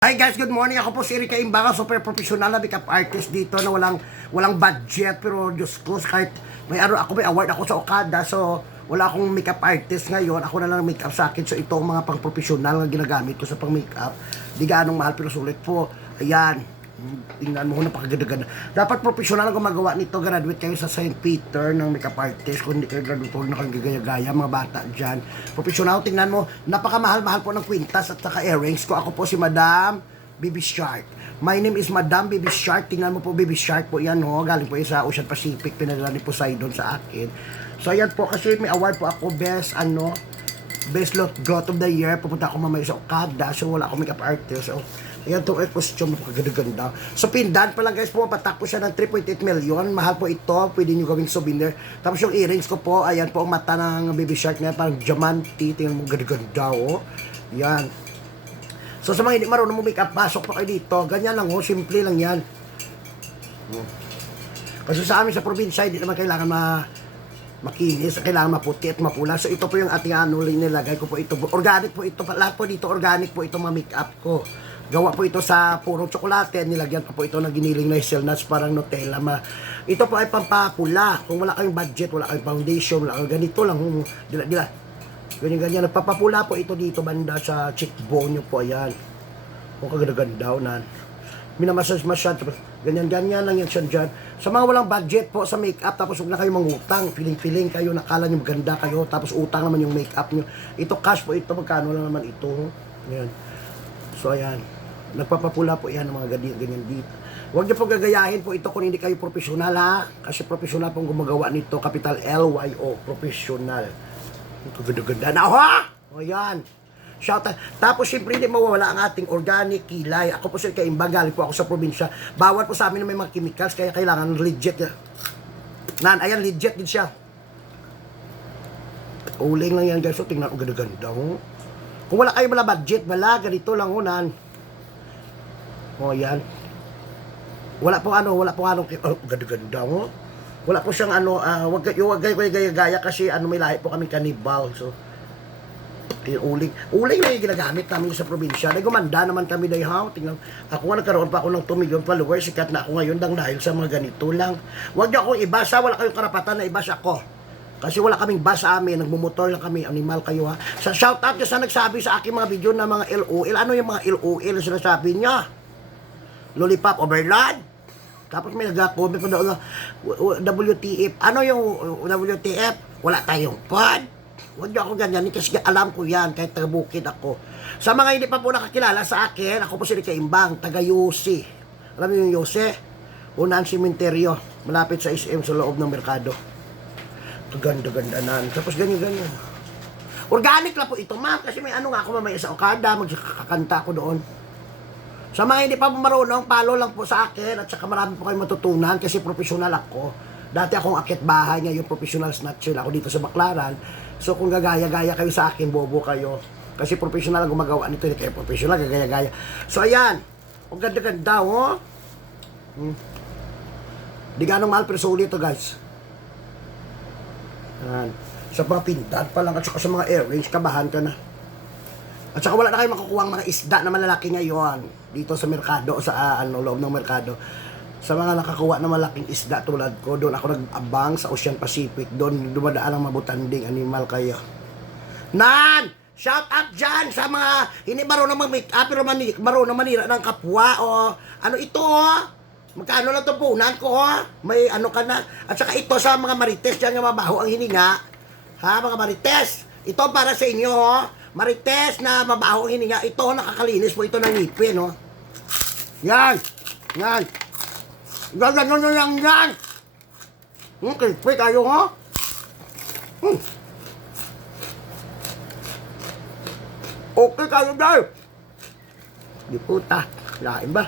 Hi guys, good morning. Ako po si Erika Imbaga, super professional na makeup artist dito na walang budget, pero Diyos ko, kahit may award ako sa Okada, so wala akong makeup artist ngayon. Ako na lang makeup sa akin. So ito ang mga pang-professional na ginagamit ko sa pang-makeup. Di gaanong mahal pero sulit po. Ayan. Tingnan mo, napakaganda-ganda. Dapat professional ang gumagawa nito. Graduate kayo sa St. Peter ng makeup artist. Kung hindi kayo graduate, huwag na kayong gagaya-gaya, mga bata dyan. Professional, tingnan mo, napakamahal-mahal po ng kwintas at saka earrings ko. Ako po si Madam Baby Shark. My name is Madam Baby Shark. Tingnan mo po, Baby Shark po yan, ho. Galing po yan sa Ocean Pacific. Pinadala ni Poseidon sa akin. So, ayan po, kasi may award po ako, Best Lot of the Year. Pupunta ako mamaya sa Okada. So, wala akong makeup artist. So, ayan itong costume, napakaganda-ganda. So, pindan pa lang guys po, patak po siya ng 3.8 million. Mahal po ito, pwede nyo gawing souvenir. Tapos yung earrings ko po, ayan po ang mata ng Baby Shark na parang diamante. Tingnan mo, ganda-ganda, oh. Yan. So, sa mga hindi marunong mo makeup, pasok pa kayo dito. Ganyan lang, oh, simple lang yan. Kasi sa amin sa probinsya, hindi naman kailangan makinis, kailangan maputi at mapula. So, ito po yung ating nilagay ko po ito. Organic po ito, lahat po dito, organic po ito mga makeup ko. Gawa po ito sa purong tsokolate. Nilagyan ko po ito ng giniling na hazelnuts parang Nutella. Ito po ay pampapula. Kung wala kayong budget, wala kayong foundation, wala kayong ganito lang. Dila. Ganyan. Nagpapapula po ito dito banda sa cheekbone nyo po. Ayan. Kung kaganda-ganda na. Minamassage. Ganyan lang yan siya dyan. Sa mga walang budget po sa makeup, tapos huwag na kayo mangutang. Feeling kayo, nakala nyo maganda kayo, tapos utang naman yung makeup nyo. Ito cash po ito. Magkano lang naman ito. Ayan. So, ayan. Nagpapapula po yan ng mga ganyan dito. Huwag niyo po gagayahin po ito kung hindi kayo professional, ha? Kasi professional pong gumagawa nito. Capital L-Y-O. Professional. Ganda-ganda na, ha? O, yan. Shout out. Tapos, siyempre, hindi mawawala ang ating organic kilay. Ako po si Erika Imbaga, galing po ako sa probinsya. Bawal po sa amin na may mga chemicals, kaya kailangan legit. Ayan, legit din siya. Uling lang yan, guys. So, tingnan ko ganda-ganda, oh. Kung wala kayo budget, ganito lang, unan. O, yan. Wala po ganda-ganda, oh. Wala po siyang wag kayo gaya kasi may lahi po kami kanibal. So, uling lang yung ginagamit namin sa probinsya. Dahil gumanda naman kami dahil, tingnan. Ako nga nagkaroon pa ako ng 2 million followers, sikat na ako ngayon dahil sa mga ganito lang. Huwag niyo akong ibasa, wala kayong karapatan na ibasa ako. Kasi wala kaming bus sa amin, nagmumotor lang kami, animal kayo, ha. Sa shoutout nyo sa nagsabi sa aking mga video na mga LOL, ano yung mga LOL na sinasabi niya? Lollipop Overload? Tapos may nag-comment pa doon na WTF. Ano yung WTF? Wala tayong pod. Huwag niyo ako ganyan, kasi alam ko yan, kahit taga-bukid ako. Sa mga hindi pa po nakakilala sa akin, ako po si Erika Imbang, taga-Yose. Alam niyo yung Yose? Unang simenteryo, malapit sa SM sa loob ng merkado. Ganda-ganda na. Tapos ganyan. Organic lang po ito, ma'am. Kasi may nga ako mamaya sa Okada. Magkakanta ako doon. Sa mga hindi pa marunong, follow lang po sa akin. At saka marami po kayong matutunan kasi professional ako. Dati akong akit bahay, ngayon professional snatcher ako dito sa Baclaran. So kung gagaya-gaya kayo sa akin, bobo kayo. Kasi professional ang gumagawa nito. Hindi kayo professional, gagaya-gaya. So ayan. Ang ganda-ganda, oh. Di ganong mahal pero sulit ito, guys. Sa mga pindan pa lang at saka sa mga earrings, kabahan ka na. At saka wala na kayo makukuha mga isda na malalaki ngayon dito sa merkado, sa loob ng merkado. Sa mga nakakuha na malaking isda tulad ko, doon ako nag-abang sa Ocean Pacific. Doon dumadaan ang mabutanding animal kayo. Shout out dyan sa mga hindi marunong mag-make-up pero marunong manira ng kapwa o ano ito, magkano lang ito punan ko, may ka na. At saka ito sa mga marites dyan nga mabaho ang hininga. Ha, mga marites, ito para sa inyo, marites na mabaho ang hininga. Ito, nakakalinis po ito ng ngipin, Yan. Ganyan. Crispy tayo, Okay kayo, dahil. Di puta, lain ba?